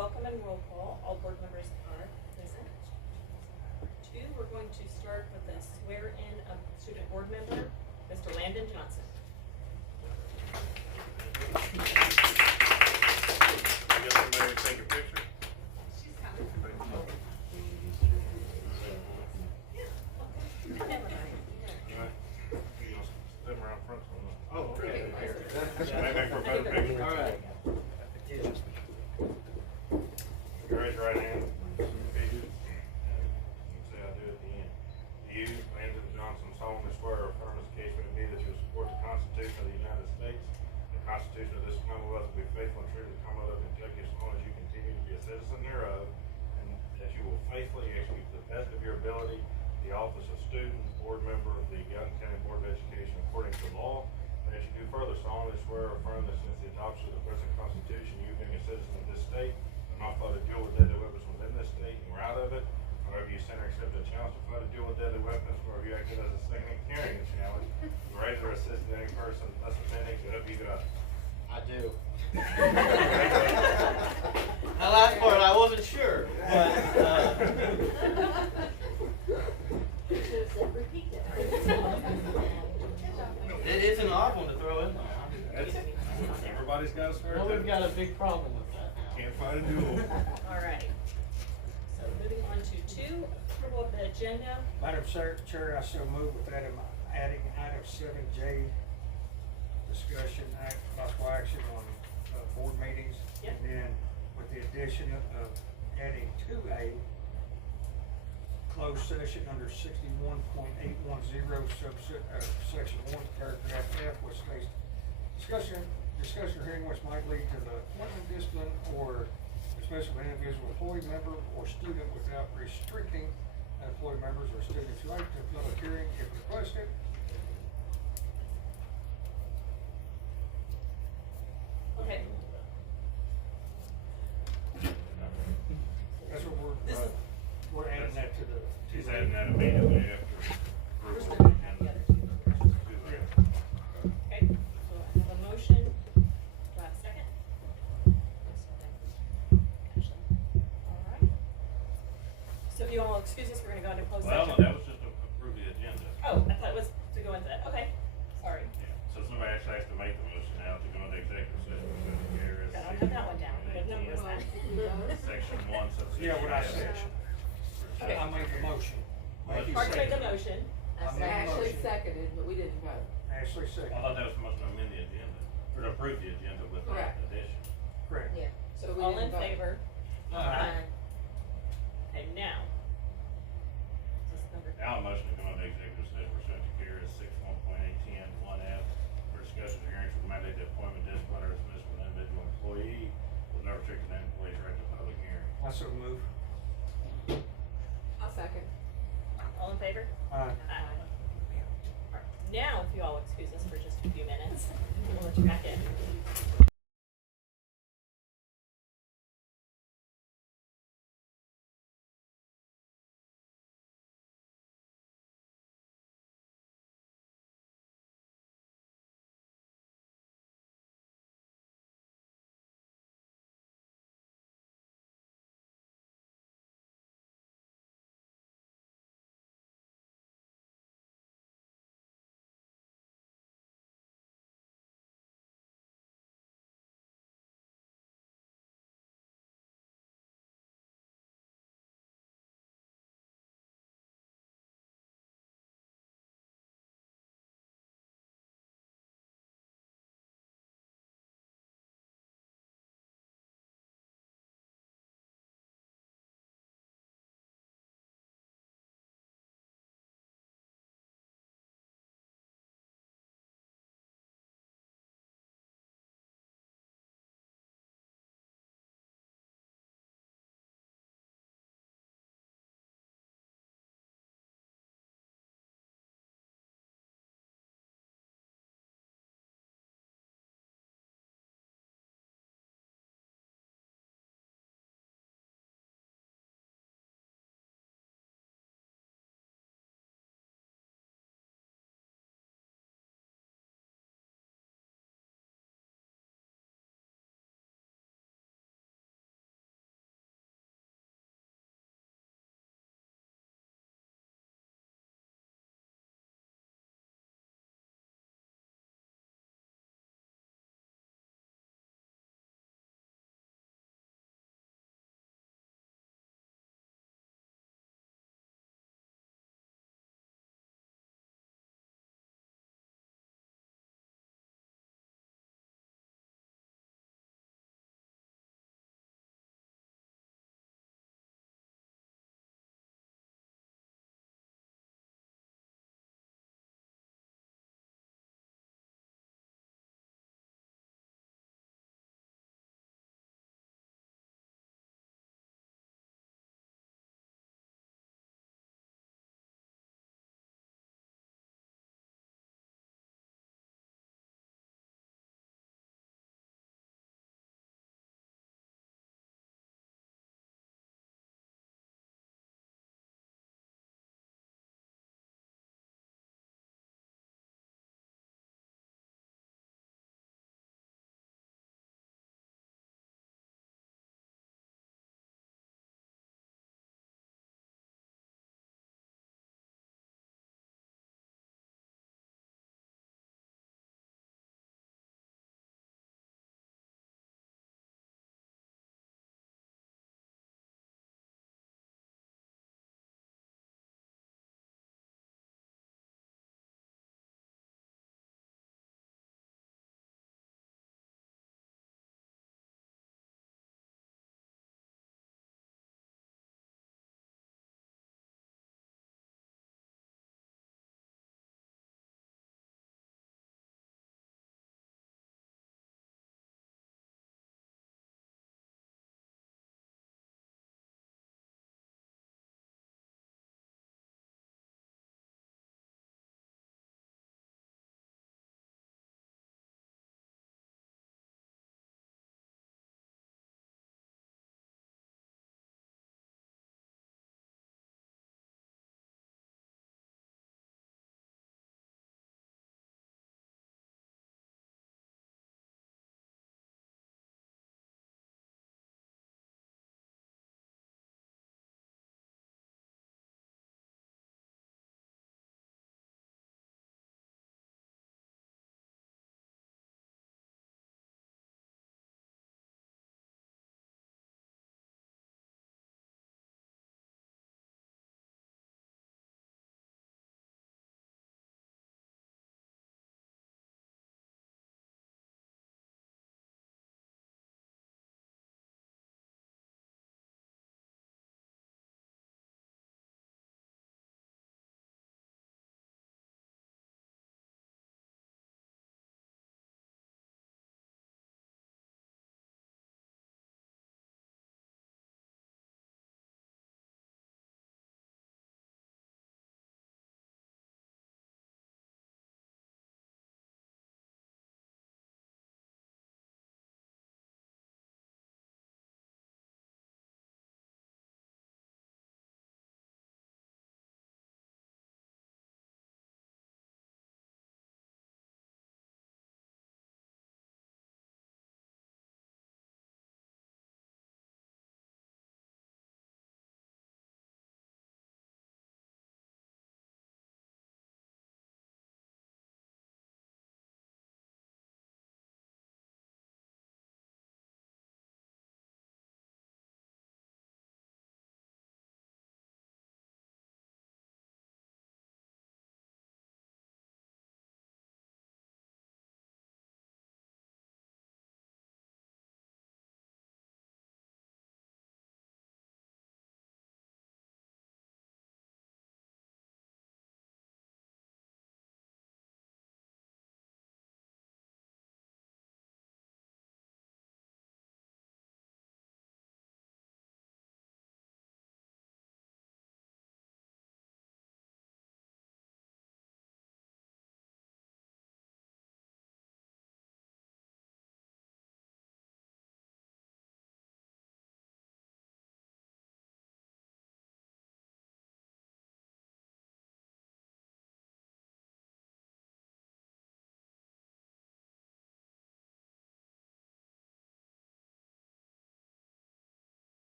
welcome and roll call. All board members are present. 2, we're going to start with the swear-in of student board member, Mr. Landon Johnson. You got somebody to take a picture? She's coming. Step around front. Oh, okay. Maybe for a better picture. All right. Raise your right hand. Repeat it. You say I do at the end. You, Landon Johnson, solemnly swear or affirm as the case may be that you will support the Constitution of the United States, the Constitution of this Commonwealth, and be faithful and true to the Commonwealth of Kentucky as long as you continue to be a citizen thereof, and that you will faithfully execute to the best of your ability the office of student board member of the Gallatin County Board of Education according to law, and that you do further solemnly swear or affirm that since the adoption of the present Constitution, you being a citizen of this state, not fought a duel with deadly weapons within this state and were out of it. However, you sent or accepted a challenge to fight a duel with deadly weapons, or you acted as a second in carrying the challenge, you raised or assisted any person thus offending, so help you God. I do. The last part I wasn't sure, but it is an odd one to throw in there. Everybody's got a swear. Well, we've got a big problem with that. Can't fight a duel. All right. So moving on to 2, approval of the agenda. Madam Chair, I so move with that, adding item 7J, discussion, possible action on board meetings. Yep. And then with the addition of adding 2A, closed session under 61.810, section 1, paragraph F, which states, discussion or hearing which might lead to the appointment, discipline, or dismissal of an individual employee member or student without restricting employee members or students' right to public hearing if requested. Okay. That's what This is- we're adding that to the. She's adding that immediately after. We're approval still of the gonna have the agenda. other 2 first. Okay, so I have a motion. Do I have a second? Ashley. All right. So if you all excuse us, we're gonna go into closed Well, session. no, that was just to approve the agenda. Oh, I thought it was to go into that. Okay, sorry. Yeah, so somebody actually has to make the motion now to go into executive session. I don't have that one down. What number is that? Section 1, subsection. Yeah, what I said. Okay. I made the motion. Mikey Mark made the seconded. motion. I made the Ashley motion. seconded, but we didn't vote. Ashley I seconded. thought that was supposed to amend the agenda, or to approve the agenda with that Correct. addition. Correct. Yeah. So we All in didn't vote. favor? Aye. Okay, now. This is number. Now a motion to go into executive session pursuant to KRS 61.810(1)(f) for discussion of hearings with mandate the appointment, discipline, or dismissal of an individual employee with no restriction to that employee's right to public hearing. I so move. I'll second. All in favor? Aye. Aye. All right. Now, if you all excuse us for just a few minutes, we'll let you back in.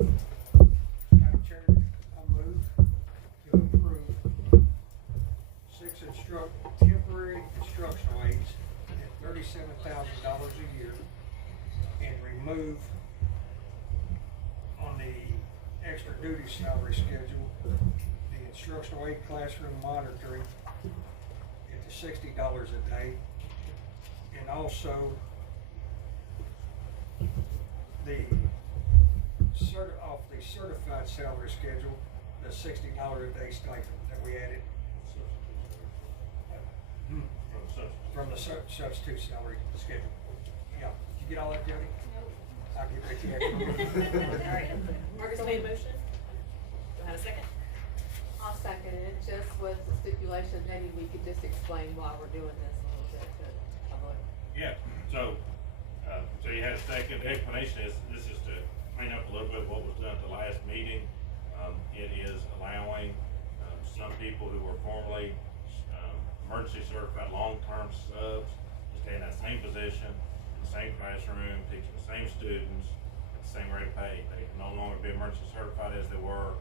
Madam Chair, I move to approve 6 temporary instructional aides at $37,000 a year and remove on the extra duty salary schedule, the instructional aid classroom monitoring at the $60 a day, and also the off the certified salary schedule, the $60 a day stipend that we added from the substitute salary schedule. Yeah, did you get all that, Jody? I'll give it to you. Alright, Marcus made a motion. Do I have a second? I'll second it, just with the stipulation, maybe we could just explain why we're doing this a little bit to the public. Yeah, so you had a second. The explanation is, this is to clean up a little bit of what was done at the last meeting. It is allowing some people who were formerly emergency certified long-term subs to stay in that same position, in the same classroom, teaching the same students at the same rate of pay. They can no longer be emergency certified as they were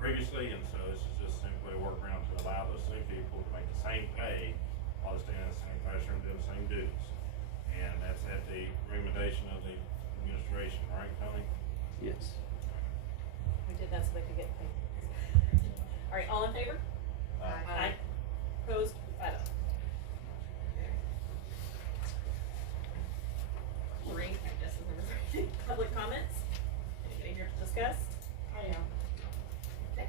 previously, and so this is just simply a workaround to allow those same people to make the same pay while they're staying in the same classroom doing the same duties. And that's at the recommendation of the administration, right, Tony? Yes. We did that so they could get paid. Alright, all in favor? Aye. Opposed? 5-0. Maureen, I guess is number 3. Public comments? Anybody here to discuss? I am. Okay.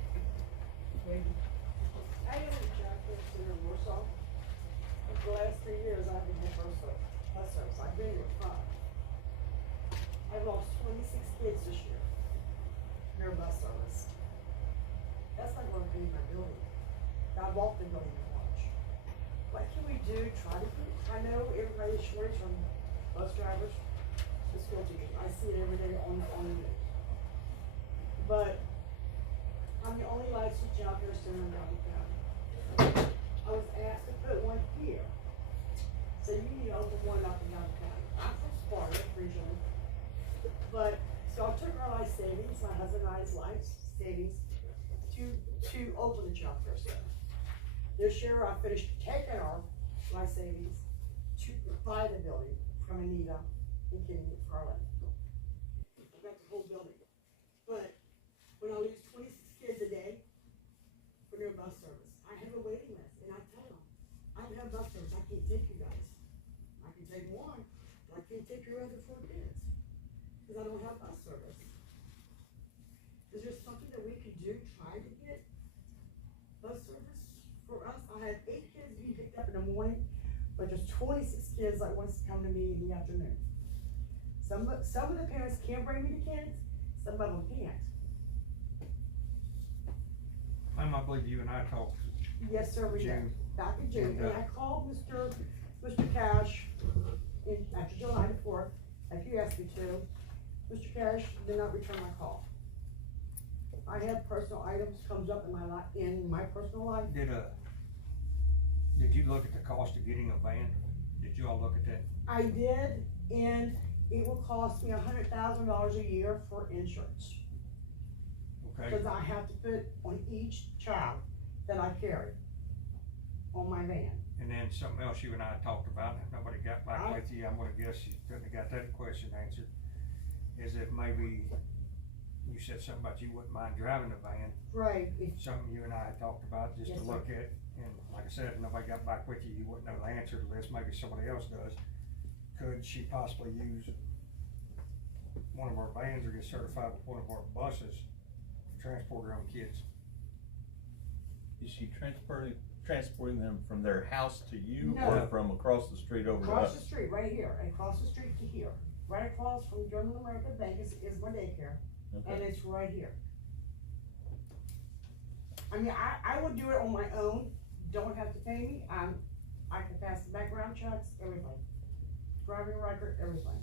I am in Jackson in Warsaw. For the last 3 years, I've been here bus service. I've been here 5. I've lost 26 kids this year. Their bus service. That's not going to be my building. I walked the building to watch. What can we do? Try to keep. I know everybody's shortage from bus drivers to school teachers. I see it every day on the news. But I'm the only licensed childcare center in Gallatin County. I was asked to put one here. So you need to open one up in Gallatin County. I'm from Sparta originally. But, so I took our life savings, my husband and I's life savings, to open the childcare center. This year I finished taking our life savings to buy the building from Anita and Kenny McFarland. I got the whole building. But when I lose 26 kids a day for no bus service, I have a waiting list, and I tell them, I don't have bus service, I can't take you guys. I can take one, but I can't take your other 4 kids, because I don't have bus service. Is there something that we could do, try to get bus service for us? I have 8 kids being picked up in the morning, but there's 26 kids that wants to come to me in the afternoon. Some of the parents can bring me the kids, some of them can't. I believe you and I talked. Yes, sir, we did, June. back in June, and I called Mr. Cash after July the 4th, like you asked me to. Mr. Cash did not return my call. I have personal items comes up in my personal life. Did you look at the cost of getting a van? Did you all look at that? I did, and it will cost me $100,000 a year for insurance. Okay. Because I have to put on each child that I carry on my van. And then something else you and I talked about, if nobody got back with you, I'm gonna guess you couldn't have got that question answered. Is if maybe, you said something about you wouldn't mind driving a van. Right. Something you and I had talked about, just Yes, to look at, and like I said, if nobody got back with you, you wouldn't know the answer to this, maybe somebody else does. Could she possibly use one of our vans or get certified with one of our buses to transport her own kids? Is she transporting them from their house to you, No. or from across the street over to Across us? the street, right here, and across the street to here. Right across from German American Bank is my daycare, and Okay. it's right here. I mean, I would do it on my own, don't have to pay me, I can pass the background checks, everything. Driving record, everything.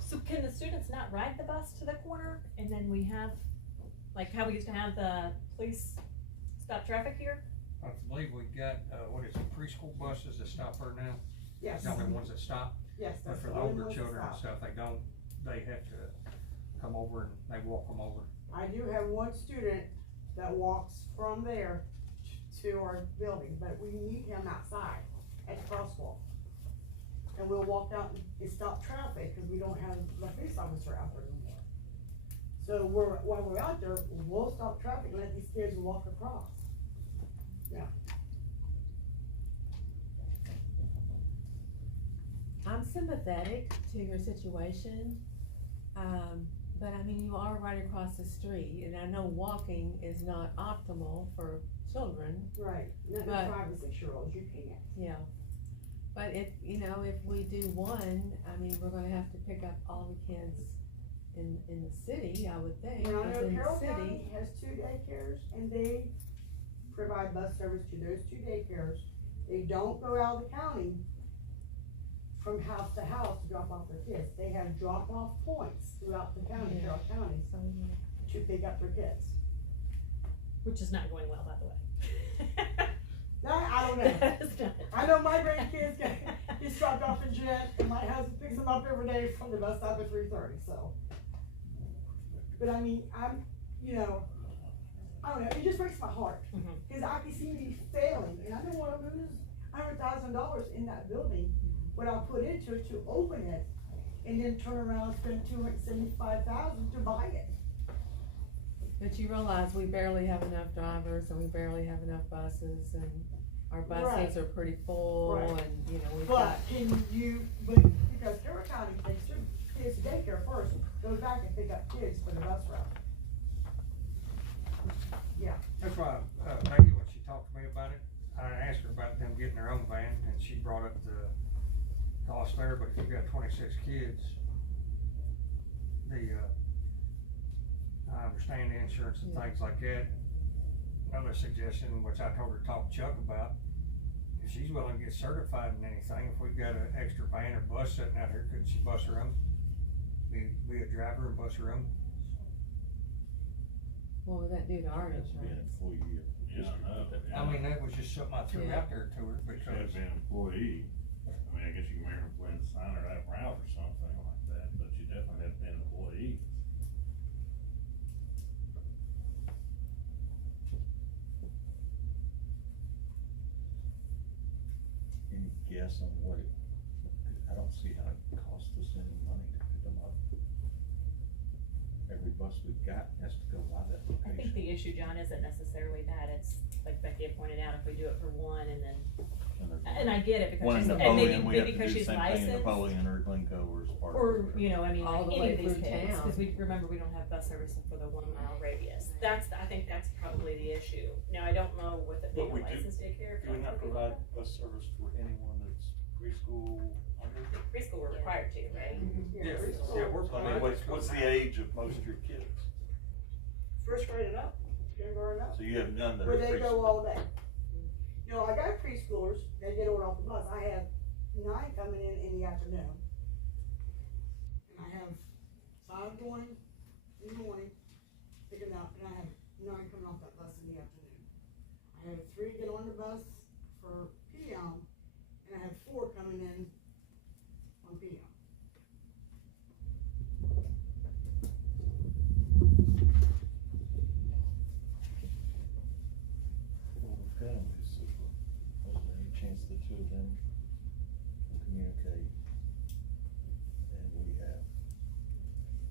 So can the students not ride the bus to the corner, and then we have, like how we used to have the police stop traffic here? I believe we got, what is it, preschool buses that stop her now? Yes, The only ones that stop, yes, but that's for the the only older ones that children and stop. stuff, they have to come over and they walk them over. I do have one student that walks from there to our building, but we meet him outside at the crosswalk. And we'll walk out and stop traffic, cause we don't have the police officer out there anymore. So while we're out there, we'll stop traffic and let these kids walk across. Yeah. I'm sympathetic to your situation, but I mean, you are right across the street, and I know walking is not optimal for children. Right, not the But- 5 and 6-year-olds, you can't. Yeah, but if, you know, if we do one, I mean, we're gonna have to pick up all the kids in the city, I would think, And I 'cause know in the Carroll city. County has 2 daycares, and they provide bus service to those 2 daycares. They don't go out of the county from house to house to drop off their kids. They have drop-off points throughout the county, Yeah. Carroll County, So, to pick up their kids. Which is not going well, by the way. I don't know. It's not. I know my grandkids get dropped off in Jet, and my husband picks them up every day from the bus stop at 3:30, so. But I mean, you know, I don't know, it just breaks my heart, Mhm. cause I can see me failing, and I don't wanna lose $100,000 in that building, what I put into it to open it, and then turn around and spend $275,000 to buy it. But you realize we barely have enough drivers, and we barely have enough buses, and our buses Right. are pretty full, Right. and, you know, we've But got. because Carroll County takes their kids to daycare first, goes back and pick up kids for the bus route. Yeah. That's why, Maggie, when she talked to me about it, I asked her about them getting their own van, and she brought up the cost there, but if you've got 26 kids, I understand the insurance and things like that. Another suggestion, which I told her to talk to Chuck about, if she's willing to get certified in anything, if we've got an extra van or bus sitting out here, couldn't she bus her own? Be a driver and bus her own? What would that do to our Has to be an insurance? employee of the Yeah, I know. district. I mean, that was just something I threw Yeah. out there to her, It should because be an employee. I mean, I guess you can marry a Gwen signer that route or something like that, but you definitely have to be an employee. Any guess on what it, I don't see how it costs us any money to pick them up. Every bus we've got has to go by that I think location. the issue, John, isn't necessarily that, it's like Becky had pointed out, if we do it for one and then, and I get it, because One she's, in and maybe, Napoleon, we maybe have to because do the she's same thing in licensed. Napoleon or Glencoe or Sparta. Or, you know, I mean, All like the any way of these through kids, town. cause we, remember, we don't have bus service for the 1 mile radius, I think that's probably the issue. Now, I don't know with it being But we a do- licensed daycare. if Do we not that's provide what bus service for anyone that's preschool under? we do. Preschool we're required to, right? Yeah, preschool. yeah, we're I mean, what's the age of most of your kids? First grade and up, kindergarten up. So you have none that are Where they go preschool. all day. You know, I got preschoolers, they get on off the bus, I have 9 coming in the afternoon. And I have 5 going in the morning, picking up, and I have 9 coming off that bus in the afternoon. I have 3 get on the bus for PM, and I have 4 coming in on PM. Well, we've got them, is there any chance the two of them can communicate? And we have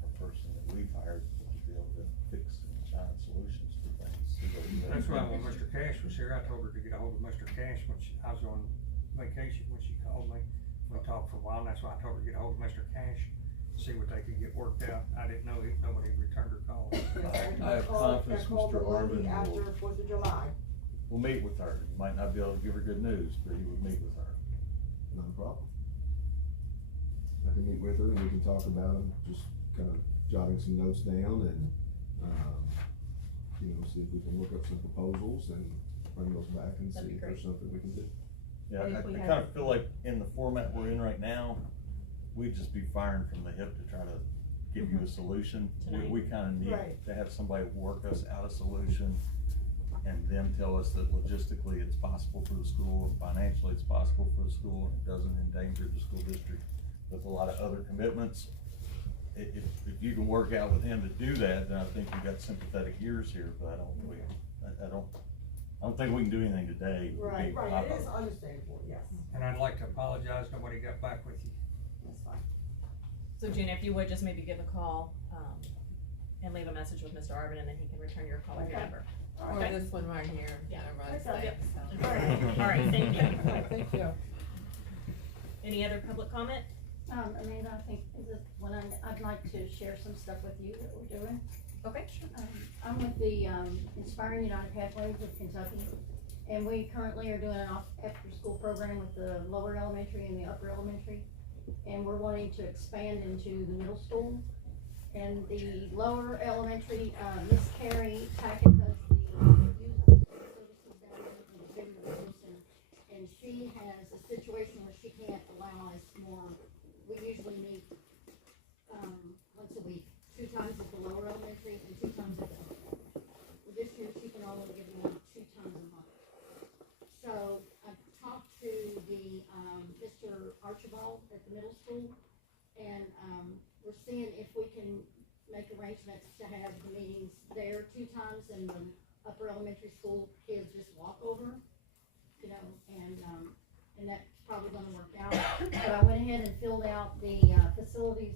a person that we've hired to be able to fix and find solutions to things. see what we that's why when can- Mr. Cash was here, I told her to get a hold of Mr. Cash when I was on vacation when she called me. We talked for a while, and that's why I told her to get a hold of Mr. Cash, see what they could get worked out. I didn't know if nobody returned her call. I have confidence called Mr. the Monday Arvin after will- 4th of July. We'll meet with her. He might not be able to give her good news, but he would meet with her. Not a problem. I can meet with her and we can talk about them, just kind of jotting some notes down and, you know, see if we can look up some proposals and bring those back and That'd see be if there's great. something we can do. Yeah, And I if we kind have- of feel like in the format we're in right now, we'd just be firing from the hip to try to give you a solution. Tonight. We kind of need Right. to have somebody work us out a solution and them tell us that logistically it's possible for the school, and financially it's possible for the school, and it doesn't endanger the school district with a lot of other commitments. if you can work out with him to do that, then I think you've got sympathetic ears here, but I don't think we can do anything today. Right, it is understandable, yes, And I'd like to apologize, nobody got back with you. that's fine. So Gina, if you would just maybe give a call, and leave a message with Mr. Arvin, and then he can return your call with your Okay. number. Or Okay. this one right here. Yeah. Everybody's Okay. saying, Yep. so. All right, thank you. All right, thank you. Any other public comment? Amanda, I think this one, I'd like to share some stuff with you that we're doing. Okay, sure. I'm with the, Inspiring United Pathways of Kentucky, and we currently are doing an after-school program with the lower elementary and the upper elementary, and we're wanting to expand into the middle school. And the lower elementary, Miss Carrie Tackett does the youth services down there in the bigger rooms, and she has a situation where she can't allow us more. We usually meet, once a week, 2 times at the lower elementary and 2 times at the upper elementary. Well, this year she can only give me 2 times a month. So I talked to the, Mr. Archibald at the middle school, and, we're seeing if we can make arrangements to have the meetings there 2 times, and the upper elementary school kids just walk over, you know, and that's probably gonna work out. But I went ahead and filled out the, facilities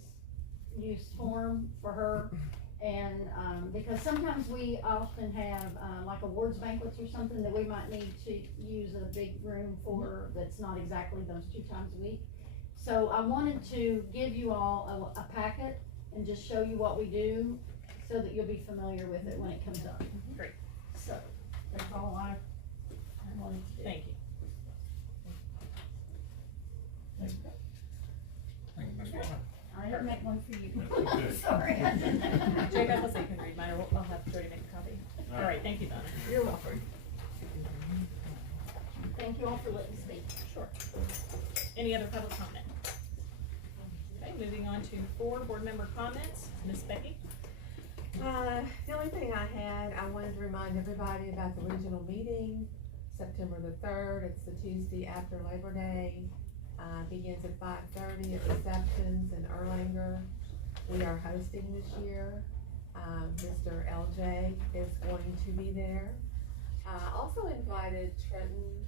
use form for her, and, because sometimes we often have, like awards banquets or something that we might need to use a big room for, that's not exactly those 2 times a week. So I wanted to give you all a packet and just show you what we do, so that you'll be familiar with it when it comes up. Great. So, that's all I wanted to do. Thank you. Thank you, Ms. Walker. I didn't make one for you. Good. Sorry. Jacob, let's say you can read mine, or I'll have Jody make a copy. All right, thank you, Donna. You're welcome. Thank you all for letting me speak. Sure. Any other public comment? Okay, moving on to 4 board member comments. Ms. Becky? The only thing I had, I wanted to remind everybody about the regional meeting, September the 3rd. It's the Tuesday after Labor Day. Begins at 5:30 at Receptions in Erlanger. We are hosting this year. Mr. LJ is going to be there. Also invited Trenton,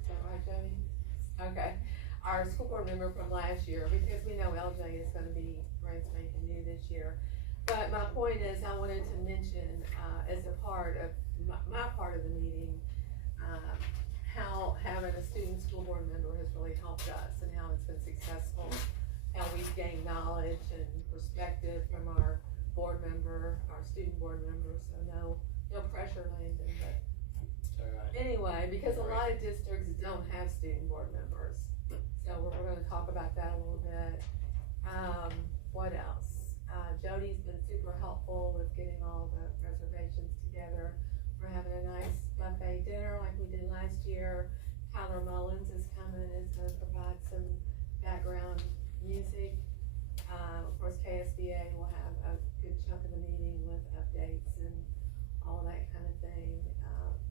is that right, Jody? Okay, our school board member from last year, because we know LJ is gonna be brand spanking new this year. But my point is, I wanted to mention, as a part of my part of the meeting, how having a student school board member has really helped us, and how it's been successful, how we've gained knowledge and perspective from our board member, our student board member, so no pressure, Landon, but anyway, because a lot of districts don't have student board members, so we're gonna talk about that a little bit. What else? Jody's been super helpful with getting all the reservations together. We're having a nice buffet dinner like we did last year. Tyler Mullins is coming, is gonna provide some background music. Of course, KSBA will have a good chunk of the meeting with updates and all that kind of thing.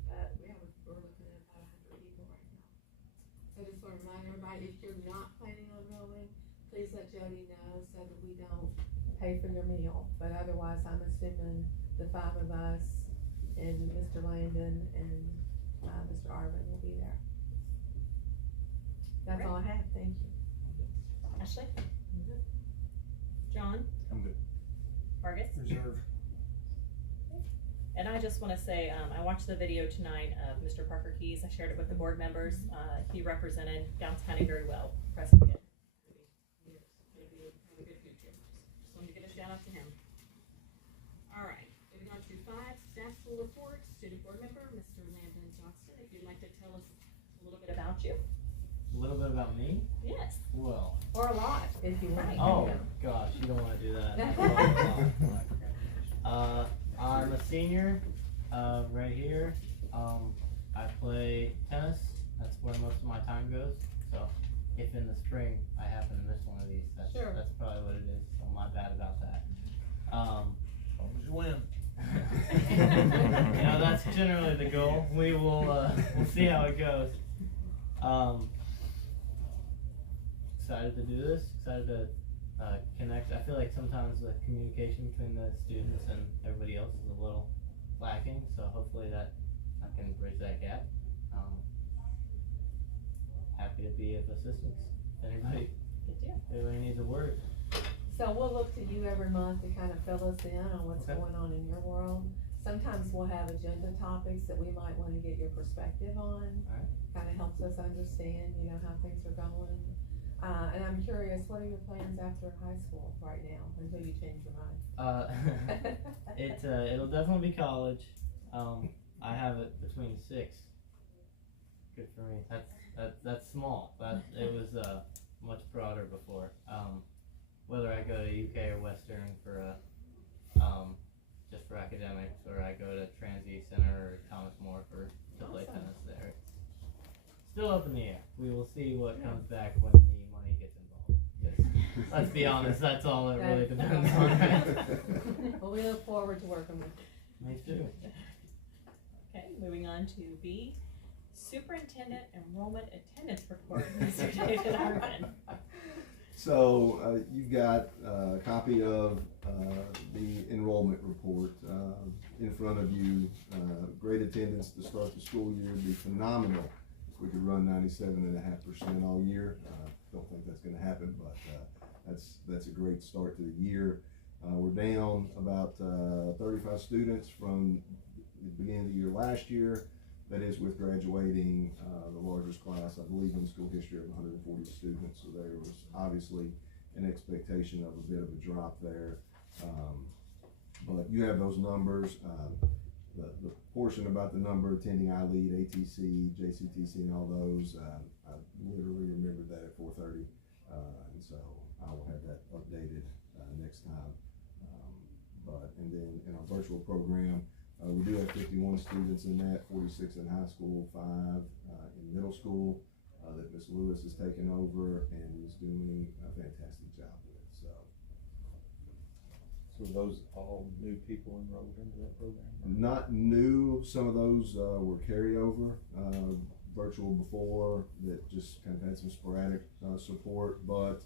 But we're looking at about 100 people right now. So just want to remind everybody, if you're not planning on going, please let Jody know so that we don't pay for your meal. But otherwise, I'm assuming the 5 of us and Mr. Landon and Mr. Arvin will be there. That's all I have, thank you. Ashley? John? I'm good. Vargas? Reserve. And I just wanna say, I watched the video tonight of Mr. Parker Keys. I shared it with the board members. He represented Downs County very well. Impressive kid. Maybe have a good future. Just wanted to give a shout out to him. All right, moving on to 5, staff school reports. Student board member, Mr. Landon Johnston, if you'd like to tell us a little bit about you. A little bit about me? Yes, Well, Or a lot, if you want. Right. oh gosh, you don't wanna do that. I'm a senior, right here. I play tennis, that's where most of my time goes, so if in the spring I happen to miss one of these, Sure. that's probably what it is, so I'm not bad about that. As long as you win. You know, that's generally the goal. We will, we'll see how it goes. Excited to do this, excited to connect. I feel like sometimes the communication between the students and everybody else is a little lacking, so hopefully that I can bridge that gap. Happy to be of assistance. If anybody needs a word. So we'll look to you every month to kind of fill us in on what's Okay. going on in your world. Sometimes we'll have agenda topics that we might wanna get your perspective on. Alright. Kinda helps us understand, you know, how things are going. And I'm curious, what are your plans after high school right now, until you change your mind? It'll definitely be college. I have it between 6. Good for me. That's small. It was much broader before. Whether I go to UK or Western for just for academics, or I go to Transy Center or Thomas More to play tennis there. It's still up in the air. We will see what comes back when the money gets involved. 'Cause let's be honest, that's all it really depends on. Well, we look forward to working with you. Me too. Okay, moving on to B, Superintendent Enrollment Attendance Report, Mr. David Harmon. So, you've got a copy of the enrollment report in front of you. Great attendance to start the school year. It'd be phenomenal if we could run 97.5% all year. Don't think that's gonna happen, but that's a great start to the year. We're down about 35 students from the beginning of the year last year. That is with graduating the largest class, I believe, in school history of 140 students. So there was obviously an expectation of a bit of a drop there. But you have those numbers. The portion about the number attending iLead, ATC, JCTC, and all those, I literally remembered that at 4:30. And so I will have that updated next time. And then in our virtual program, we do have 51 students in that, 46 in high school, 5 in middle school, that Ms. Lewis has taken over and is doing a fantastic job with, so. So those all new people enrolled into that program? Not new, some of those were carryover, virtual before, that just kind of had some sporadic support, but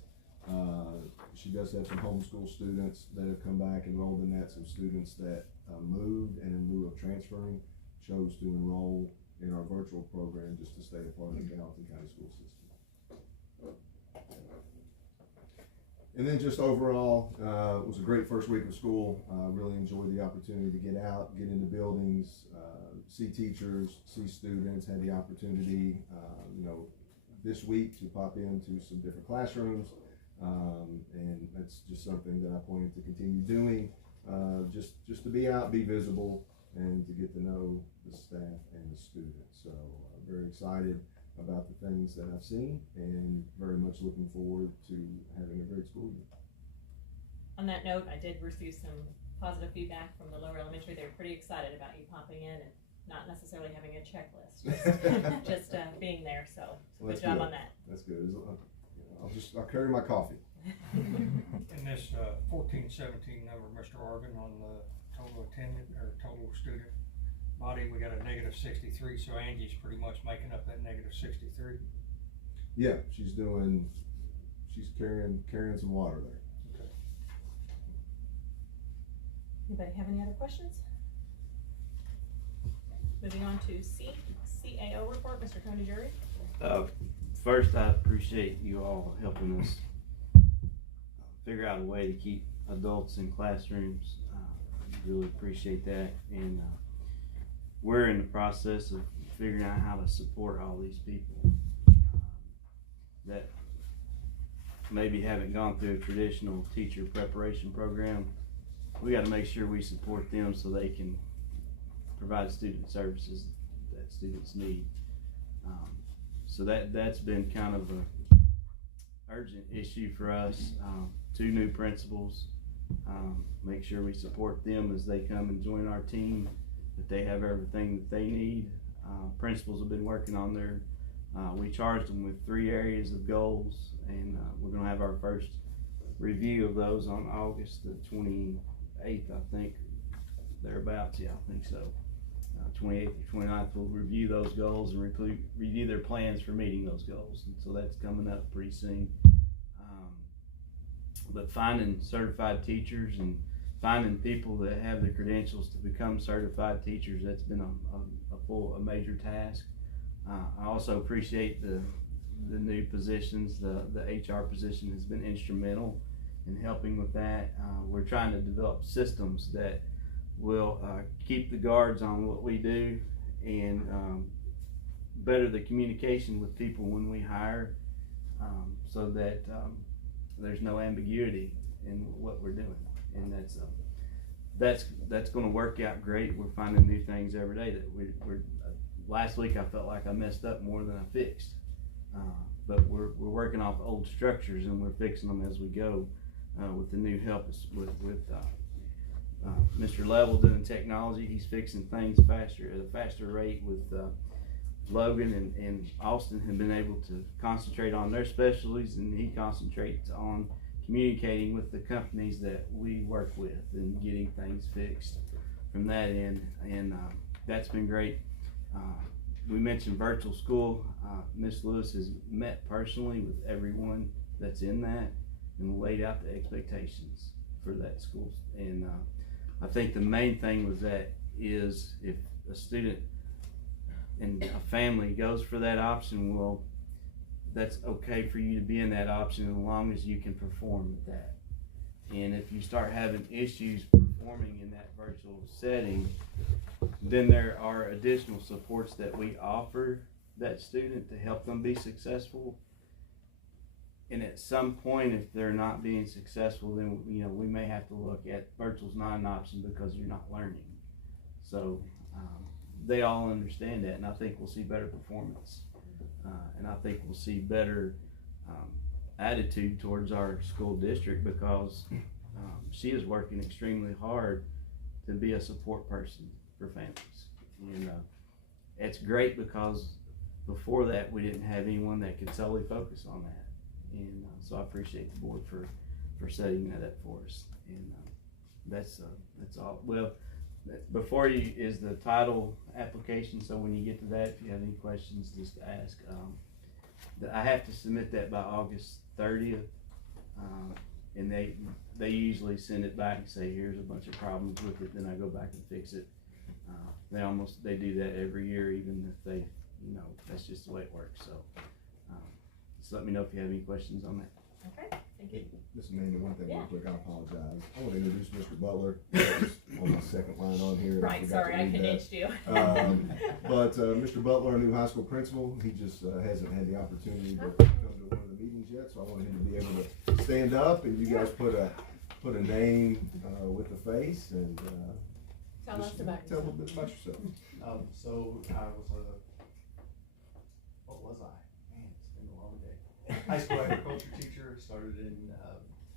she does have some homeschool students that have come back, enrolled in that, some students that moved and in lieu of transferring, chose to enroll in our virtual program just to stay a part of the Gallatin County school system. And then just overall, it was a great first week of school. Really enjoyed the opportunity to get out, get into buildings, see teachers, see students, had the opportunity, this week to pop into some different classrooms. And that's just something that I plan to continue doing, just to be out, be visible, and to get to know the staff and the students. So very excited about the things that I've seen, and very much looking forward to having a great school year. On that note, I did receive some positive feedback from the lower elementary. They were pretty excited about you popping in and not necessarily having a checklist, just being there. So Well, good job on that. That's good. I'll carry my coffee. In this 14-17 number, Mr. Arvin, on the total attendant or total student body, we got a -63, so Angie's pretty much making up that -63. Yeah, she's carrying some water there. Anybody have any other questions? Moving on to C, CAO report, Mr. Tony Jury. First, I appreciate you all helping us figure out a way to keep adults in classrooms. Really appreciate that, and we're in the process of figuring out how to support all these people that maybe haven't gone through a traditional teacher preparation program. We got to make sure we support them so they can provide student services that students need. So that's been kind of a urgent issue for us. 2 new principals, make sure we support them as they come and join our team, that they have everything that they need. Principals have been working on their, we charged them with 3 areas of goals, and we're gonna have our first review of those on August the 28th, I think, thereabouts, yeah, I think so. 28th or 29th, we'll review those goals and review their plans for meeting those goals, and so that's coming up pretty soon. but finding certified teachers and finding people that have the credentials to become certified teachers, that's been a major task. I also appreciate the new positions. The HR position has been instrumental in helping with that. We're trying to develop systems that will keep the guards on what we do and better the communication with people when we hire, so that there's no ambiguity in what we're doing, and that's going to work out great. We're finding new things every day that we're last week I felt like I messed up more than I fixed, but we're working off old structures and we're fixing them as we go, with the new help with Mr. Level doing technology. He's fixing things faster at a faster rate with Logan and Austin have been able to concentrate on their specialties, and he concentrates on communicating with the companies that we work with and getting things fixed from that end, and that's been great. We mentioned virtual school. Miss Lewis has met personally with everyone that's in that and laid out the expectations for that school, and I think the main thing was that is if a student and a family goes for that option, well, that's okay for you to be in that option as long as you can perform with that. And if you start having issues performing in that virtual setting, then there are additional supports that we offer that student to help them be successful. And at some point, if they're not being successful, then we may have to look at virtual's not an option because you're not learning. So they all understand that, and I think we'll see better performance, and I think we'll see better attitude towards our school district because she is working extremely hard to be a support person for families, and it's great because before that we didn't have anyone that could solely focus on that, and so I appreciate the board for setting that up for us, and that's all. Well, before you is the title application, so when you get to that, if you have any questions, just ask. I have to submit that by August 30th, and they usually send it back and say here's a bunch of problems with it, then I go back and fix it. They do that every year, even if they, that's just the way it works. So just let me know if you have any questions on that. Okay, thank you. Mr. Manning, one thing real Yeah. quick, I apologize. I want to introduce Mr. Butler. He's on my second line on here. and Right, forgot to sorry, I read that. convinced you. But Mr. Butler, our new high school principal, he just hasn't had the opportunity to come to one of the meetings yet, so I wanted him to be able to stand up and you guys put a name with a face and Tell us about tell a yourself. little bit about yourself. So I was what was I? Man, it's been a long day. High school agriculture teacher, started in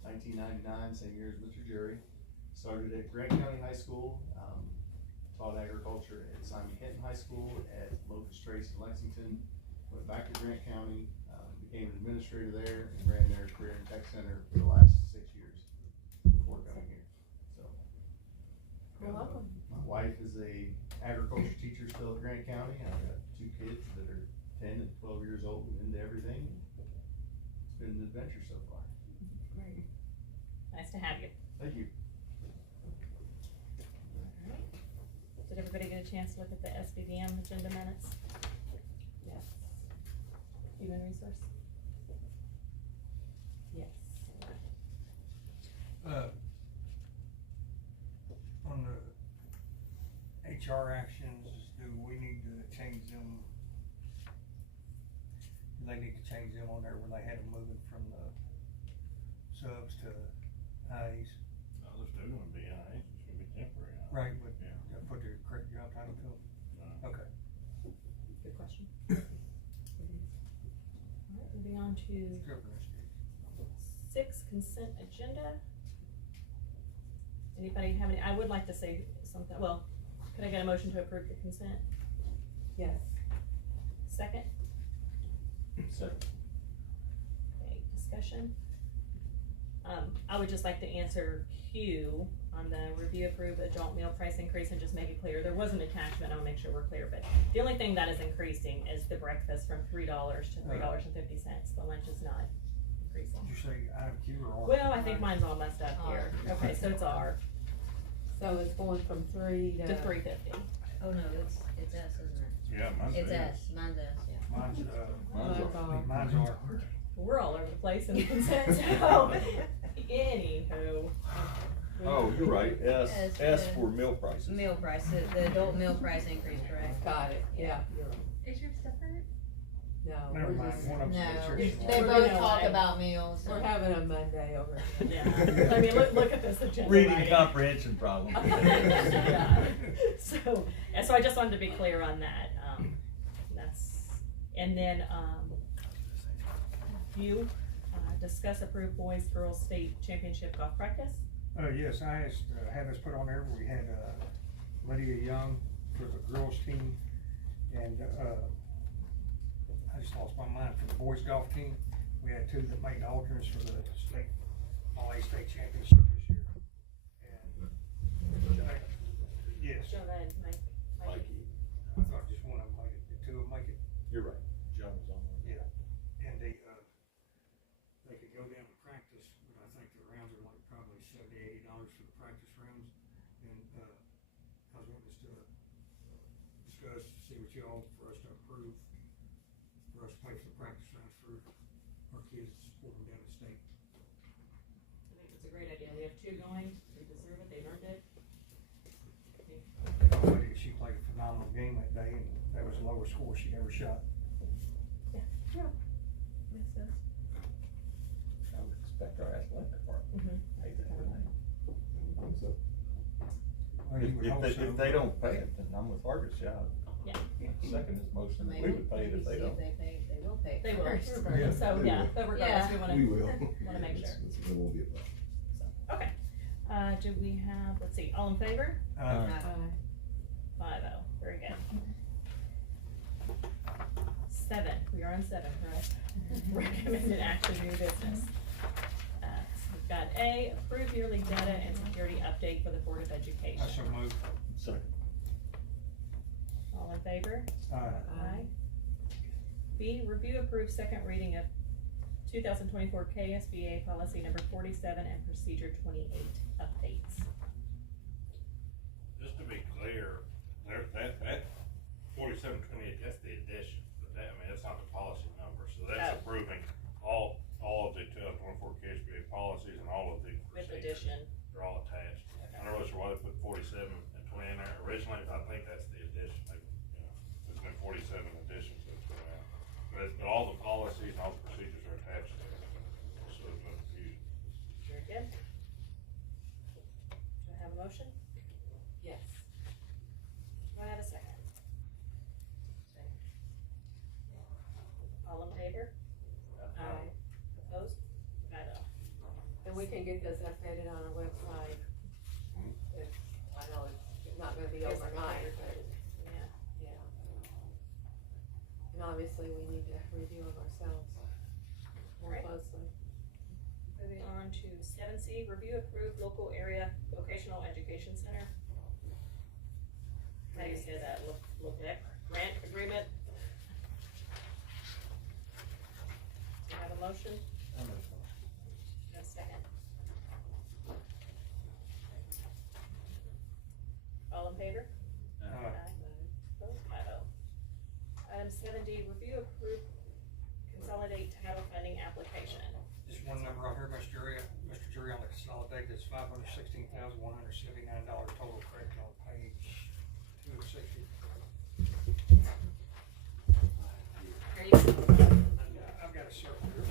1999, same year as Mr. Jury. Started at Grant County High School, taught agriculture at Simon Hinton High School, at Locust Trace in Lexington. Went back to Grant County, became an administrator there, and ran their career and tech center for the last 6 years before coming here. So, Welcome. my wife is a agriculture teacher still at Grant County. I've got 2 kids that are 10 and 12 years old and into everything. It's been an adventure so far. Great. Nice to have you. Thank you. Alright. Did everybody get a chance to look at the SBVM agenda minutes? Yes. Human resource? Yes. On the HR actions, do we need to change them? Do they need to change them on there where they had them moving from the subs to IAs? No, they're still gonna be IAs, it's gonna be temporary. Right, but Yeah. put the correct job title to them? No. Okay. Good question. Alright, moving on to 6 consent agenda. Anybody have any, I would like to say something, well, could I get a motion to approve the consent? Yes. Second? Okay, discussion. I would just like to answer Q on the review approve adult meal price increase and just make it clear, there was an attachment, I'll make sure we're clear, but the only thing that is increasing is the breakfast from $3 to $3.50, the lunch is not increasing. Did you say IQ or R? Well, I think mine's all messed up here. Okay, so it's R So it's going from 3 to 350. Oh, no, it's S, isn't it? Yeah, mine's. It's S, mine's S, yeah. Mine's, Mine's mine's R. We're all over the place in the consent, so, anywho. Oh, you're right, S Yes, for meal prices. Meal price, the adult meal price increase, correct? Got it, yeah. Is your stuff hurt? No, Never we're mind, just, one of them's No, nutritional. they We're both gonna talk like- about meals. we're having a Monday over here. Yeah, I mean, look at this agenda. Reading writing. comprehension problem. Yeah. So I just wanted to be clear on that, and then, you, discuss approved boys, girls state championship golf practice. Yes, I asked, had us put on there, we had, Lydia Young for the girls team, and, I just lost my mind, for the boys golf team, we had 2 that made alternates for the state, Malay State Championship this year. And, yes, Jonah and Mike. Mikey, I thought just one of them made it, did 2 of them make it? you're right, John was on one. Yeah, and they could go down and practice, but I think the rounds are like probably $70-80 for the practice rounds. And, I was wanting us to discuss, see what y'all, for us to approve, for us to pay for the practice rounds for our kids to support them down at state. I think it's a great idea. We have 2 going. They deserve it. They earned it. The young lady, she played a phenomenal game that day, and that was the lowest score she'd ever shot. Makes sense. I would expect our athletic department Mhm. to pay that, wouldn't they? So, Well, you would hope so. If they don't pay it, then I'm with Argus, yeah. Yeah. Second is So motion, maybe, we would pay it maybe if they see don't. if they pay, they will pay. They will. first. Yeah, So, they yeah, will. but regardless, we wanna. we will. Wanna make sure. It won't be a problem. Okay. Do we have, let's see, all in favor? Uh, 5-0. Very good. 7, we are on 7, correct? Recommended action, new business. So we've got A, approve yearly data and security update for the Board of Education. I so moved. Second. All in favor? Aye. B, review approve second reading of 2024 KSBA policy number 47 and procedure 28 updates. Just to be clear, that 4728, that's the addition, but that, I mean, that's not the policy number, so that's Oh. approving all of the 2024 KSBA policies and all of the With procedures. addition. They're all attached. I don't know why they put 47 and 20 in there originally, but I think that's the addition, like, there's been 47 additions to it. But all the policies and all the procedures are attached to it, so there's no confusion. Very good. Do I have a motion? Yes. Do I have a second? All in favor? Aye. Opposed? 5-0. And we can get this updated on our website. I know it's not gonna be Yes, overnight, but, Yeah. yeah. And obviously, we need to review them ourselves more Right. closely. Moving on to 7C, review approved local area vocational education center. How do you say that? Grant agreement? Do you have a motion? And a second? All in favor? Opposed? 5-0. Item 7D, review approved consolidate title funding application. Just one number on here, Mr. Jury, on the consolidated, it's $516,179 total credit on page 260. Here you go. I've got a circle here.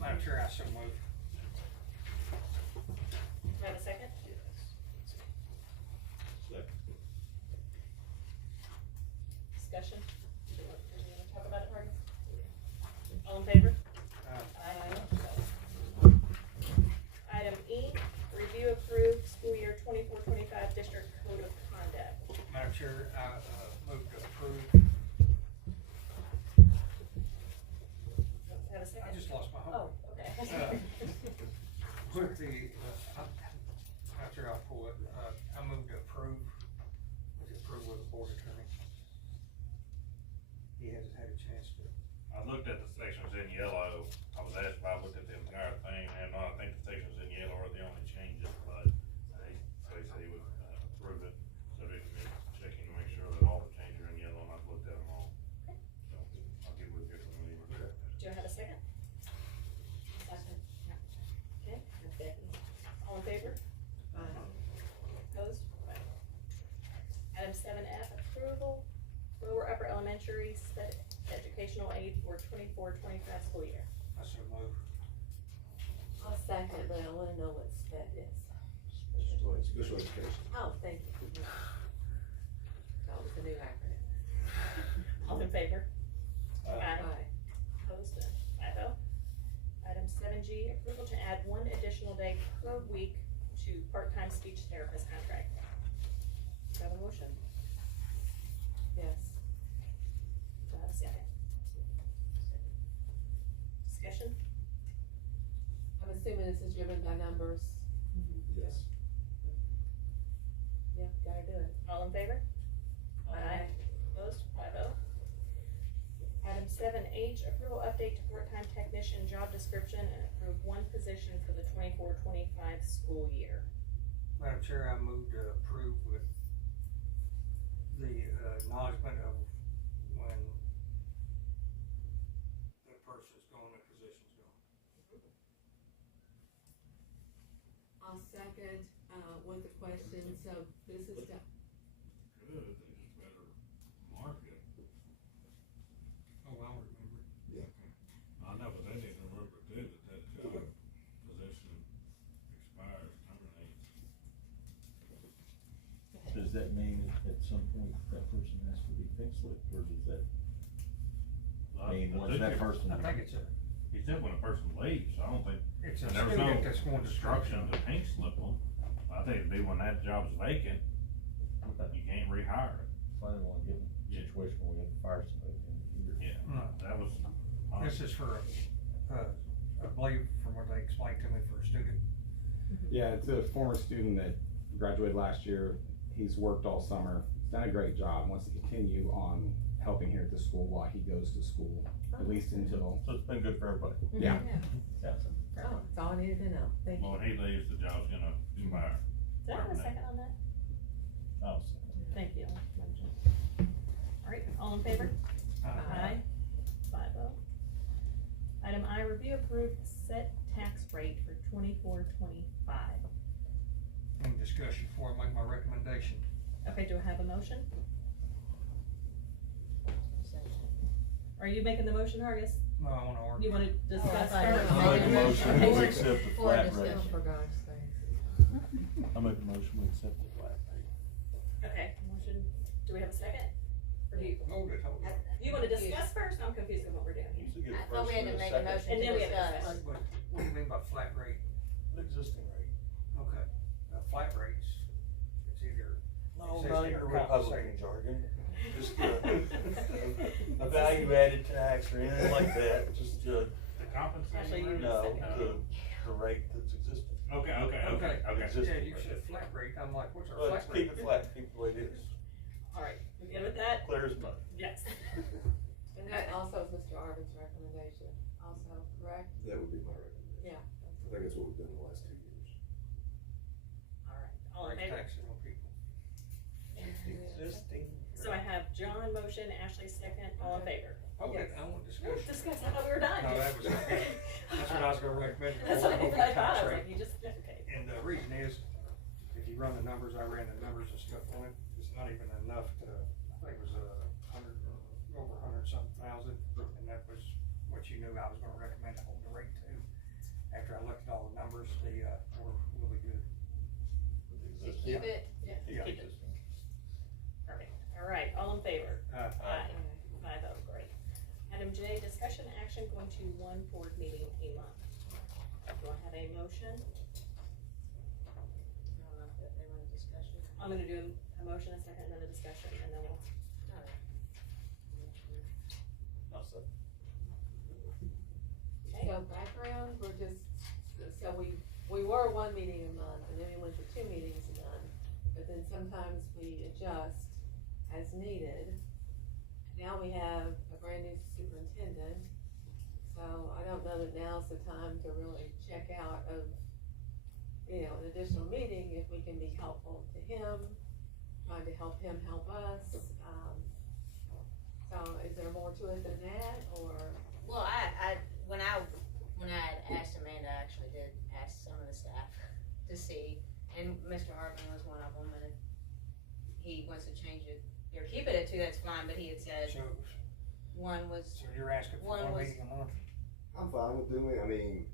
Madam Chair, I so moved. Do I have a second? Discussion? Do you want to talk about it, Marty? All in favor? Aye. Item E, review approved school year 24-25 district code of conduct. Madam Chair, I moved to approve 24-25 school year. I so move. I'll second, but I wanna know what SPED is. Special education. Oh, thank you. That was a new acronym. All in favor? Aye. Opposed, 5-0. Item 7G, approval to add 1 additional day per week to part-time speech therapist contract. Do I have a motion? Yes. Do I have a second? Discussion? I'm assuming this is driven by numbers. Yes. Yeah, gotta do it. All in favor? Opposed, 5-0. Item 7H, approval update to part-time technician job description and approve 1 position for the 24-25 school year. Madam Chair, I move to approve with the acknowledgement of when the person's going, the position's going. I'll second, with the question, so this is the, Good, they just better mark it. Oh, I'll remember. I know, but they need to remember too, that job position expires, terminates. Does that mean at some point that person has to be pink slipped, or does that mean once that person? I think it's He said when a person leaves, I don't think, it's a there was student no that's going to instruction to pink slip them. I think it'd be when that job's vacant, you can't rehire it. Finally, want to get a situation where we have to fire somebody at the end of the year. Yeah, No. that was. This is for, I believe from what they explained to me, for a student. Yeah, it's a former student that graduated last year. He's worked all summer, he's done a great job, wants to continue on helping here at the school while he goes to school, at least until. So it's been good for everybody. Yeah. oh, that's all I needed to know, thank you. Well, when he leaves, the job's gonna expire. Do I have a second on that? Oh, Thank you. Alright, all in favor? Aye. 5-0. Item I, review approved set tax rate for 24-25. Any discussion before I make my recommendation? Okay, do I have a motion? Are you making the motion, Hargis? No, I wanna argue. You wanna discuss I first? thought you I make a motion, Okay. we accept the flat rate. Oh, for God's sake. I make a motion, we accept the flat rate. Okay, motion, do we have a second? Or do you, Hold it. you wanna discuss first? I'm confused with what we're doing here. So get I a thought we first had to and a make a second. motion And to then we have to discuss. discuss. What do you mean by flat rate? The existing rate. Okay, flat rates, it's either. No, existing not or your compensating. Republican jargon, just a value added tax or anything like that, just The Actually, compensation. you- no, the rate that's existing. Okay. Yeah, Existing you rate. said flat rate, I'm like, what's our Well, flat just rate? keep it flat, keep it the way it is, Alright, we good with that? clear as mud. Yes. And that also is Mr. Arvin's recommendation, also, correct? That would be my recommendation. Yeah. I think that's what we've done the last 2 years. Alright, all in Raise favor? taxes on people. Existing. So I have John motion, Ashley second, all in favor? Okay, I want discussion. Discuss, I thought we were done. No, that was, that's what I was gonna recommend. That's what I before we thought, go I tax was rate. like, you just, okay. And the reason is, if you run the numbers, I ran the numbers and stuff on it, it's not even enough to, I think it was over 100-something thousand, and that was what you knew I was gonna recommend to hold the rate to. After I looked at all the numbers, we'll be good. Just keep it, Yeah, Yeah. keep it. Perfect, alright, all in favor? Aye. 5-0, great. Item J, discussion action going to 1 board meeting a month. Do I have a motion? I don't know if they want a discussion. I'm gonna do a motion, a second, and then a discussion, and then we'll. Alright. No, sir. So background, we're just, so we were 1 meeting a month, and then we went to 2 meetings a month, but then sometimes we adjust as needed. Now we have a brand new superintendent, so I don't know that now's the time to really check out of, an additional meeting, if we can be helpful to him, trying to help him help us. So is there more to it than that, or? Well, when I had asked Amanda, I actually did ask some of the staff to see, and Mr. Hartman was one of them, and if he wants to change it, or keep it at 2, that's fine, but he had said, So, one was, So you're asking for One one was- meeting a month? I'm fine with doing it, I mean,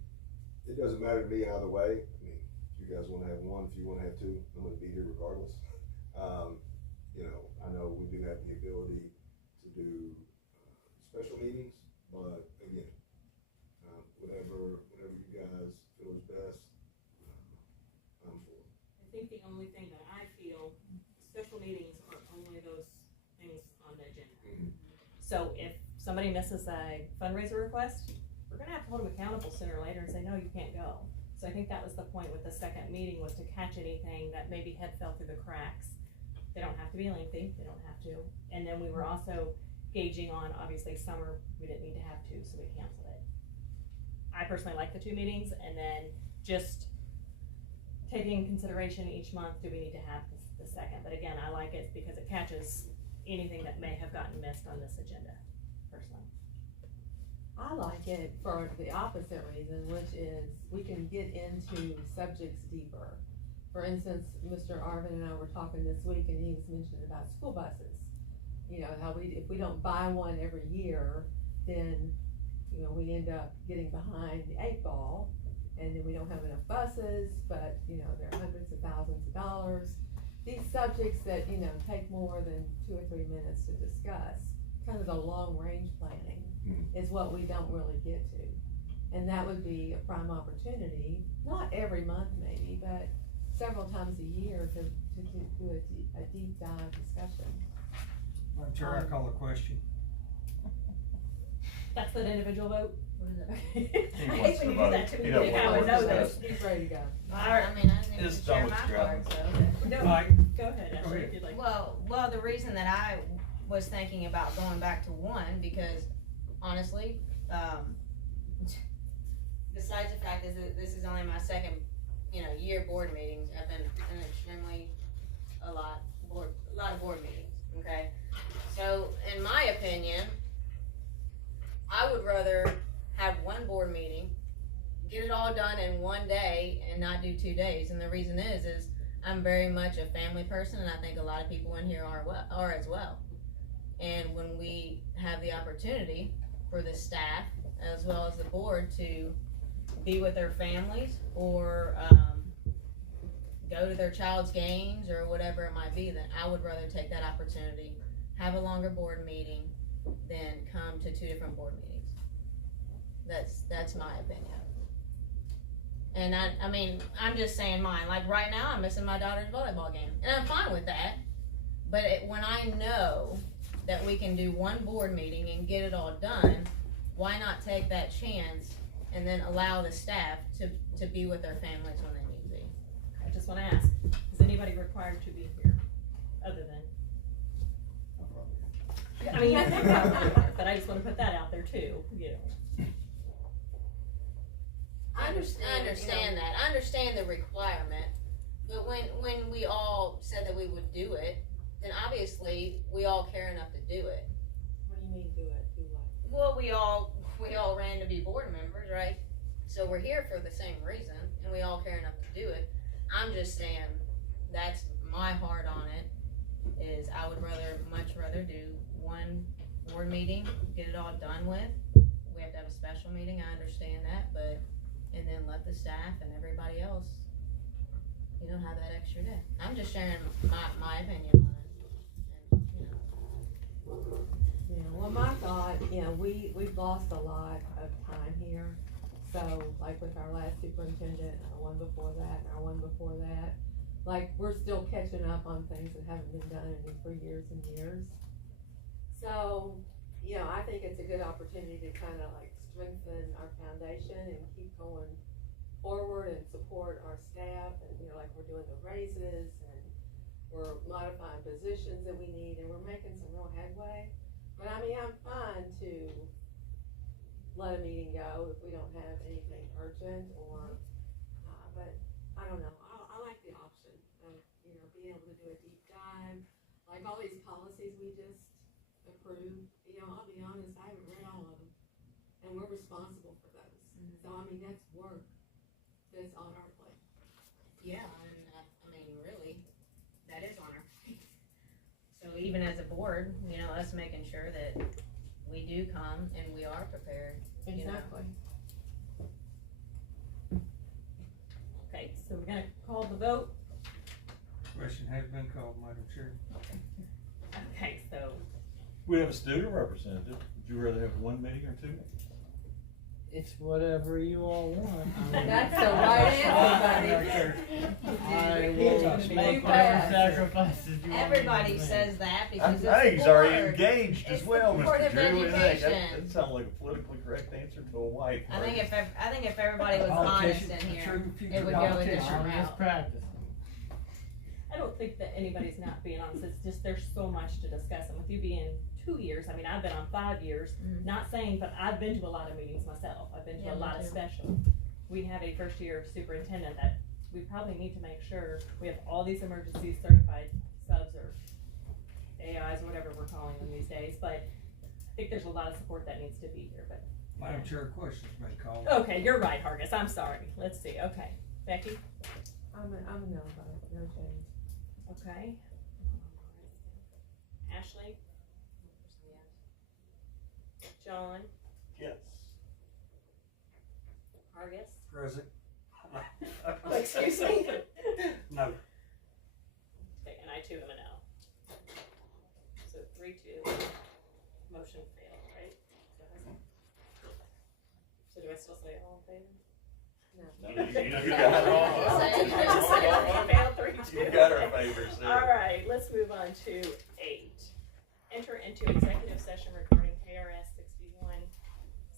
it doesn't matter to me either way, I mean, if you guys wanna have one, if you wanna have two, I'm gonna be here regardless. You know, I know we do have the ability to do, special meetings, but again, whatever you guys feel is best, I'm for it. I think the only thing that I feel, special meetings are only those things on the agenda. So if somebody misses a fundraiser request, we're gonna have to hold them accountable sooner or later and say, no, you can't go. So I think that was the point with the second meeting, was to catch anything that maybe had fell through the cracks. They don't have to be lengthy, they don't have to. And then we were also gauging on, obviously, summer, we didn't need to have two, so we canceled it. I personally like the 2 meetings, and then just taking in consideration each month, do we need to have the second? But again, I like it because it catches anything that may have gotten missed on this agenda, personally. I like it for the opposite reason, which is we can get into subjects deeper. For instance, Mr. Arvin and I were talking this week, and he was mentioning about school buses. You know, how if we don't buy one every year, then, you know, we end up getting behind the 8 ball, and then we don't have enough buses, but, you know, they're hundreds of thousands of dollars. These subjects that, you know, take more than 2 or 3 minutes to discuss, kind of the long-range planning, is what we don't really get to. And that would be a prime opportunity, not every month maybe, but several times a year to do a deep dive discussion. Madam Chair, I call the question. That's an individual vote? what is it? I wants hate when to you do vote. that to me, He doesn't I want would to know discuss. this. He's ready to go. I mean, I didn't Just even share done my with part, Scrabble. so. No, Mike? go ahead, Ashley, ahead. if you'd like. Well, the reason that I was thinking about going back to one, because honestly, besides the fact that this is only my second, year board meetings, I've been in a lot of board meetings, okay? So, in my opinion, I would rather have one board meeting, get it all done in one day and not do 2 days, and the reason is I'm very much a family person, and I think a lot of people in here are as well. And when we have the opportunity for the staff, as well as the board, to be with their families, or go to their child's games, or whatever it might be, then I would rather take that opportunity, have a longer board meeting, than come to 2 different board meetings. That's my opinion. And I mean, I'm just saying mine. Like right now, I'm missing my daughter's volleyball game, and I'm fine with that. But when I know that we can do one board meeting and get it all done, why not take that chance and then allow the staff to be with their families when they need to be? I just wanna ask, is anybody required to be here, other than? I mean, you probably are, but I just wanna put that out there too, I understand that. I understand the requirement, but when we all said that we would do it, then obviously we all care enough to do it. What do you mean do it? Do what? Well, we all ran to be board members, right? So we're here for the same reason, and we all care enough to do it. I'm just saying, that's my heart on it, is I would much rather do one board meeting, get it all done with. We have to have a special meeting, I understand that, and then let the staff and everybody else, have that extra day. I'm just sharing my opinion on it. And, Yeah, well, my thought, we've lost a lot of time here. So, like with our last superintendent, and our one before that, and our one before that, like, we're still catching up on things that haven't been done for years and years. So, I think it's a good opportunity to kind of like strengthen our foundation and keep going forward and support our staff, and, like we're doing the raises, and we're modifying positions that we need, and we're making some real headway. But I mean, I'm fine to let a meeting go if we don't have anything urgent, or, but I don't know, I like the option of, being able to do a deep dive, like all these policies we just approved, I'll be honest, I haven't read all of them, and we're responsible for those. So, I mean, that's work that's on our plate. yeah, and I mean, really, that is on our plate. So even as a board, us making sure that we do come and we are prepared, you know. Exactly. Okay, so we're gonna call the vote. Question has been called, Madam Chair. Okay, so, We have a student representative. Would you rather have one meeting or two meetings? It's whatever you all want. I mean, That's the right answer, I You will make whatever passed. sacrifices you want me to Everybody make. says that I because think it's he's the already board. engaged as It's the well, Board Mr. of Drew. What do you think? Education. That sounds like a politically correct answer to a wife. I think if everybody was honest in here, it would go a different I'm just route. practicing. I don't think that anybody's not being honest, it's just, there's so much to discuss, and with you being 2 years, I mean, I've been on 5 years, Mhm. not saying, but I've been to a lot of meetings myself, I've been to Yeah, a me lot of too. special. We have a first year superintendent that we probably need to make sure we have all these emergency certified subs or AIs, whatever we're calling them these days, but I think there's a lot of support that needs to be here, but. Madam Chair, question's been called. Okay, you're right, Hargis, I'm sorry, let's see, okay, Becky, I'm a no vote, no change. okay. Ashley, John, Yes. Hargis. Present. Excuse me. No. Okay, and I too am a no. So 3-2, motion failed, right? So do I still say all in favor? You got it all. Failed 3-2. You got our favors there. All right, let's move on to 8. Enter into executive session regarding KRS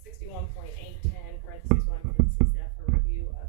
61.810, parentheses 1, parentheses F, for review of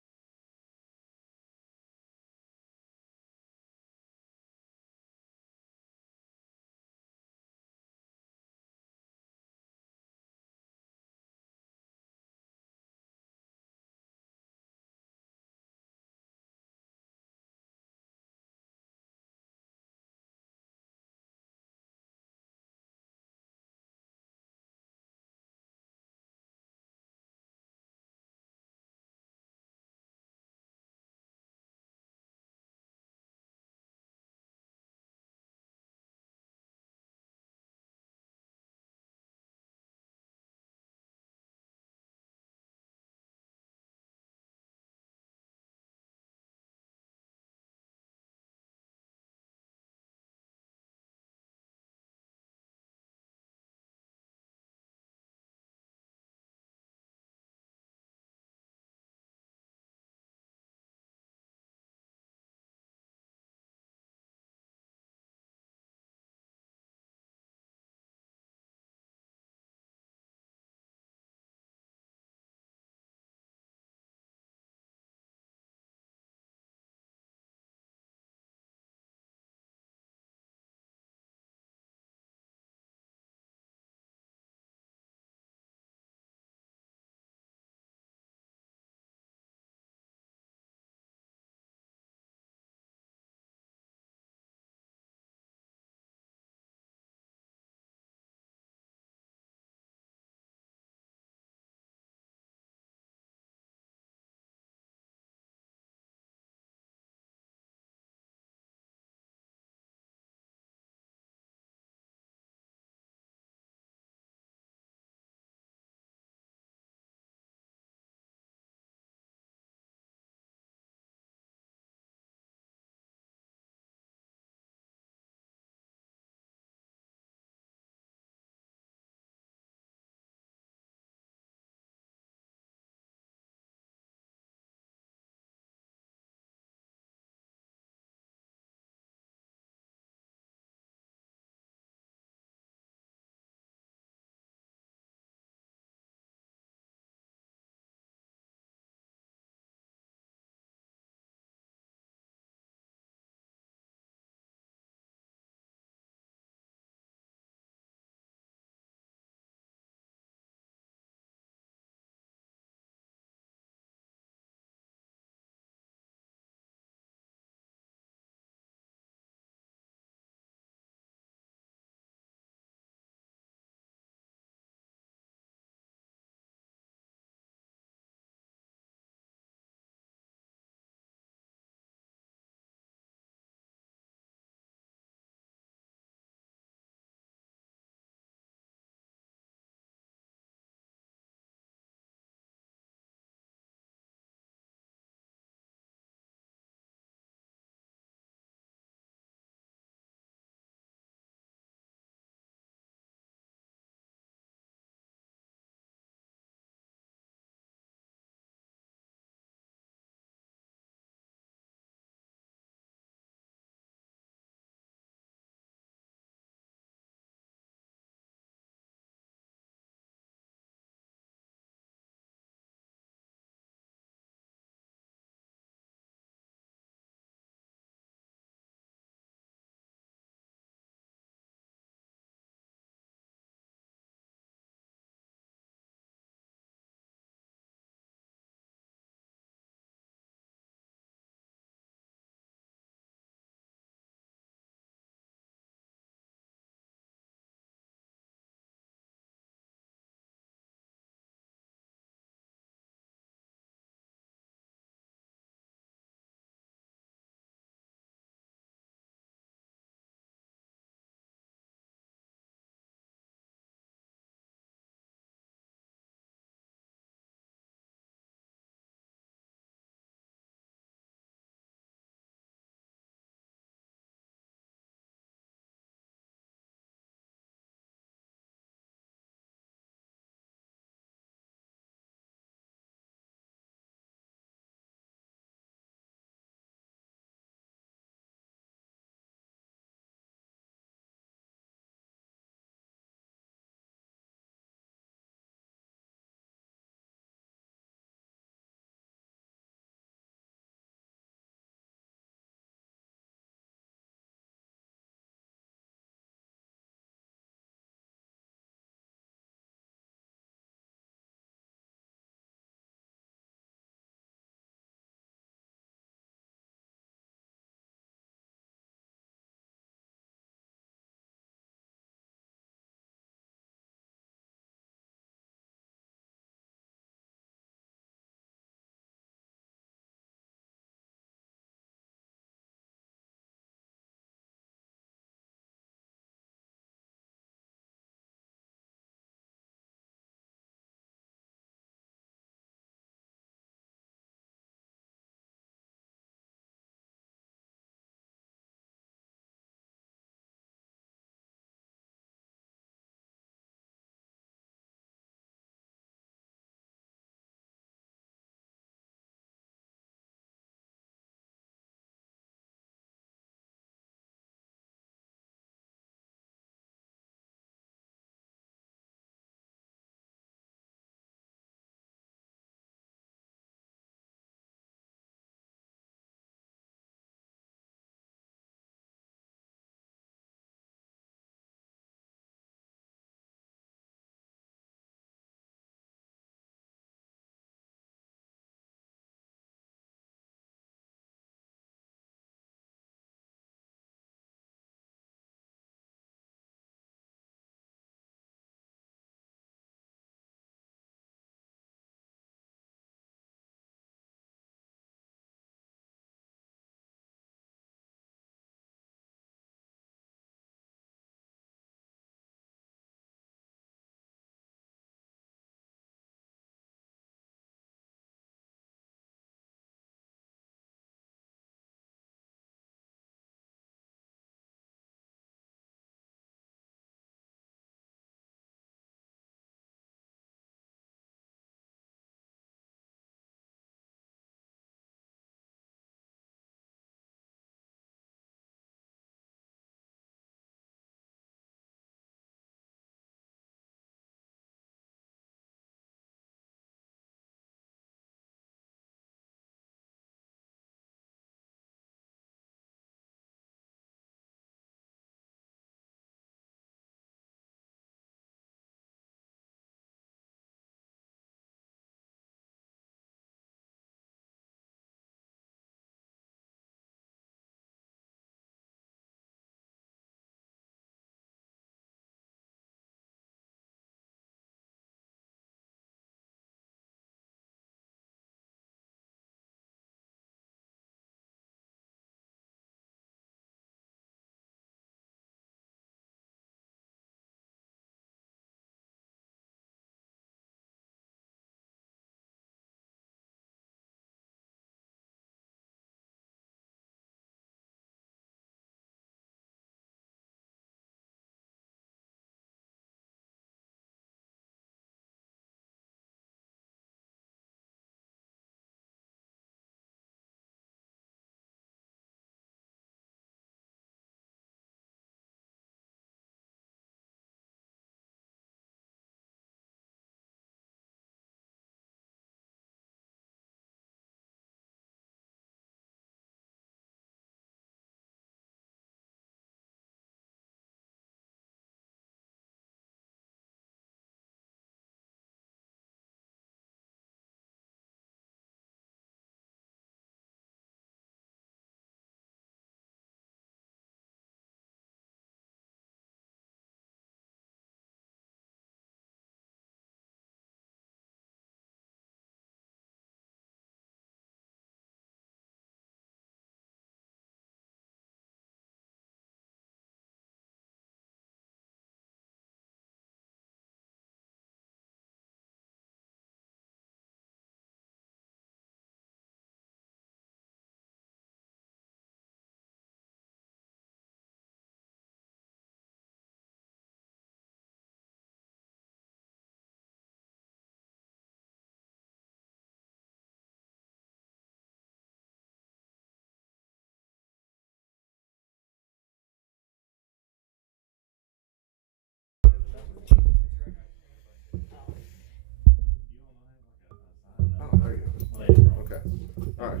Alright.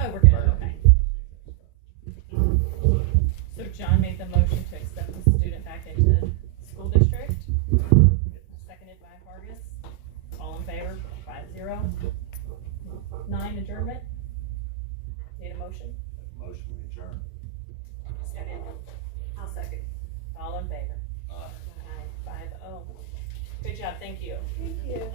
Oh, we're good, okay. So John made the motion to accept the student back into school district. Seconded by Vargas. All in favor, 5-0. 9, adjournment. Need a motion? Motion we adjourn. Second. I'll second. All in favor? Aye. Aye, 5-0. Good job, thank you. Thank you.